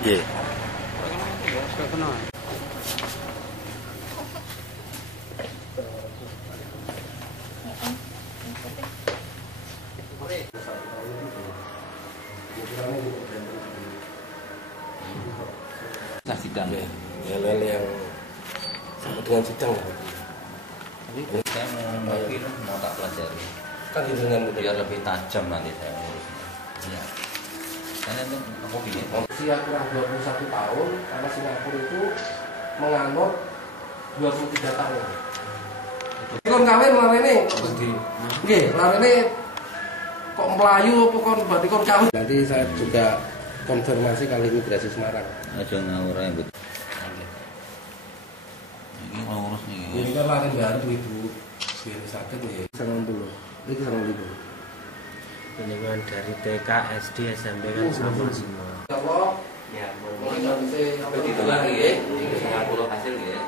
Iya. Nah, sidang hal-hal yang sama dengan sidang lah. saya mau tak pelajari Kan itu dengan biar lebih tajam nanti saya ngurusnya. Ya. Karena itu aku bikin. usia kurang 21 tahun karena Singapura itu menganut 23 tahun. Kon kawin larene. Nggih, larene kok melayu apa kon berarti kon kawin. Nanti saya juga konfirmasi kali imigrasi Semarang. Aja ngawur ae, Bu. Ini ngurus nih. Ini kan lari baru Ibu. Biar sakit nih. 90. Ini 90. Lingkungan dari TK, SD, SMP kan sama semua. Ya Allah. Ya, Mulai dari Begitu lagi ya. Singapura hasil ya.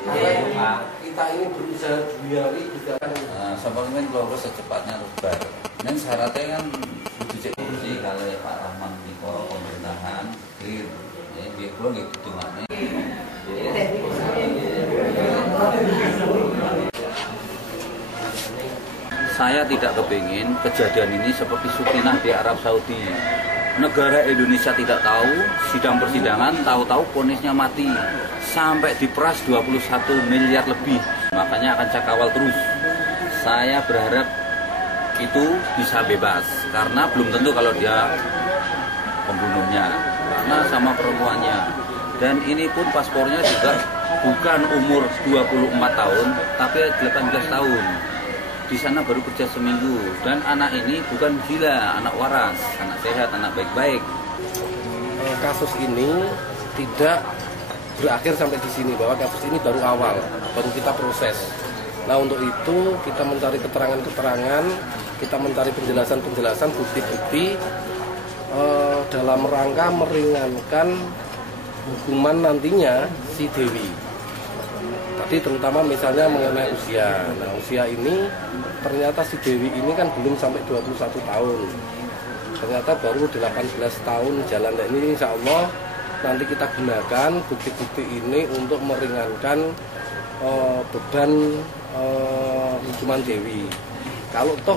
kita ini berusaha duniawi juga kan. Sampai kalau secepatnya rubar. Dan syaratnya kan kudu cek kursi kalau ya Pak Rahman di pemerintahan clear. Ya dia kulo nggih hitungannya. Saya tidak kepingin kejadian ini seperti Sukinah di Arab Saudi. Negara Indonesia tidak tahu, sidang persidangan tahu-tahu vonisnya mati. Sampai diperas 21 miliar lebih. Makanya akan saya kawal terus. Saya berharap itu bisa bebas. Karena belum tentu kalau dia pembunuhnya. Karena sama perempuannya. Dan ini pun paspornya juga bukan umur 24 tahun, tapi 18 tahun. Di sana baru kerja seminggu dan anak ini bukan gila, anak waras, anak sehat, anak baik-baik. Kasus ini tidak berakhir sampai di sini, bahwa kasus ini baru awal, baru kita proses. Nah untuk itu kita mencari keterangan-keterangan, kita mencari penjelasan-penjelasan, bukti-bukti dalam rangka meringankan hukuman nantinya si Dewi. Tadi terutama misalnya mengenai usia. Nah usia ini ternyata si Dewi ini kan belum sampai 21 tahun. Ternyata baru 18 tahun jalan. Dan ini insya Allah nanti kita gunakan bukti-bukti ini untuk meringankan beban hukuman Dewi. Kalau toh